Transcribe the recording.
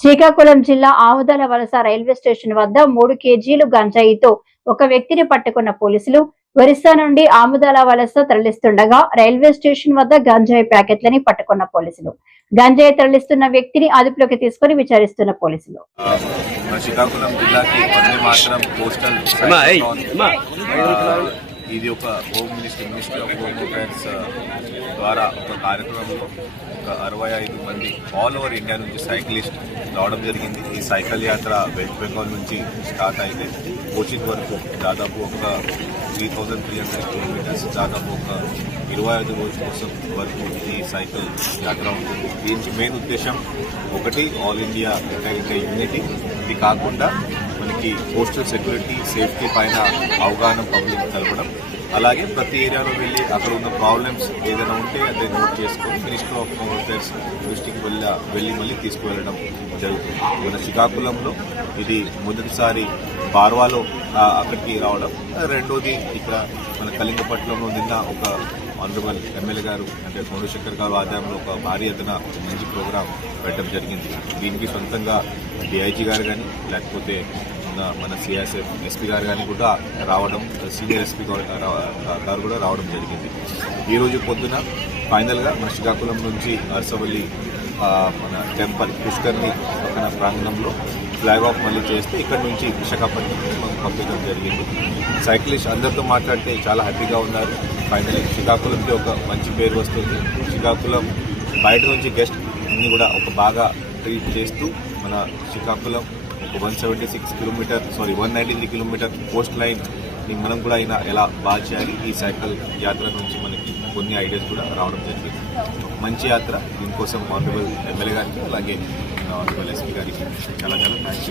శ్రీకాకుళం జిల్లా ఆముదాల వలస railway station వద్ద 3 కేజీలు గంజాయితో ఒక వ్యక్తిని పట్టుకున్న పోలీసులు ఒరిస్సా నుండి ఆముదాల వలస తరలిస్తుండగా రైల్వే స్టేషన్ వద్ద గంజాయి ప్యాకెట్లని పట్టుకున్న పోలీసులు గంజాయి తరలిస్తున్న వ్యక్తిని అదుపులోకి తీసుకుని విచారిస్తున్న పోలీసులు శ్రీకాకుళం జిల్లాకి వందే మాతరం పోస్టల్ ఇది ఒక మినిస్ట్రీ ఆఫ్ హోమ్ అఫైర్స్ ద్వారా ఒక కార్యక్రమంలో ఒక 65 మంది ఆల్ ఓవర్ ఇండియా నుంచి సైక్లిస్ట్ రావడం జరిగింది. ఈ సైకిల్ యాత్ర వెస్ట్ బెంగాల్ నుంచి స్టార్ట్ అయితే కోచిన్ వరకు దాదాపు ఒక 3300 కిలోమీటర్స్, దాదాపు ఒక 25 రోజుల కోసం వరకు ఈ సైకిల్ యాత్ర ఉంటుంది. దీనికి మెయిన్ ఉద్దేశం ఒకటి ఆల్ ఇండియా యూనిటీ. ఇది కాకుండా మనకి పోస్టల్ సెక్యూరిటీ సేఫ్టీ పైన అవగాహన పబ్లిక్ తెలపడం, అలాగే ప్రతి ఏరియాలో వెళ్ళి అక్కడ ఉన్న ప్రాబ్లమ్స్ ఏదైనా ఉంటే అదే నోట్ చేసుకొని మినిస్టర్ ఆఫ్ హోమ్ అఫైర్స్ దృష్టికి వెళ్ళి మళ్ళీ తీసుకువెళ్ళడం జరుగుతుంది. మన శ్రీకాకుళంలో ఇది మొదటిసారి బార్వాలో అక్కడికి రావడం, రెండోది ఇక్కడ మన కళింగపట్నంలో నిన్న ఒక ఆనరబుల్ ఎమ్మెల్యే గారు అంటే సోమశేఖర్ గారు ఆధ్వర్యంలో ఒక భారీ ఎత్తున మంచి ప్రోగ్రాం పెట్టడం జరిగింది. దీనికి సొంతంగా డిఐజీ గారు కానీ లేకపోతే మన సిఎస్ఎఫ్ ఎస్పీ గారు కానీ కూడా రావడం, సీనియర్ ఎస్పీ గారు కూడా రావడం జరిగింది. ఈరోజు పొద్దున ఫైనల్గా మన శ్రీకాకుళం నుంచి అరసవల్లి మన టెంపుల్ పుష్కర్ని పక్కన ప్రాంగణంలో ఫ్లాగ్ ఆఫ్ మళ్ళీ చేస్తే ఇక్కడ నుంచి విశాఖపట్నం మనం పంపించడం జరిగింది. సైక్లిస్ట్ అందరితో మాట్లాడితే చాలా హ్యాపీగా ఉన్నారు. ఫైనల్లీ శ్రీకాకుళంకి ఒక మంచి పేరు వస్తుంది. శ్రీకాకుళం బయట నుంచి గెస్ట్ అన్ని కూడా ఒక బాగా ట్రీట్ చేస్తూ మన శ్రీకాకుళం ఒక 193 కిలోమీటర్ కోస్ట్ లైన్ మనం కూడా అయినా ఎలా బాగా చేయాలి, ఈ సైకిల్ యాత్ర నుంచి మనకి కొన్ని ఐడియాస్ కూడా రావడం జరిగింది. మంచి యాత్ర, దీనికోసం ఆనరబుల్ ఎమ్మెల్యే గారికి అలాగే ఆనరబుల్ ఎస్పీ గారికి చాలా థ్యాంక్స్.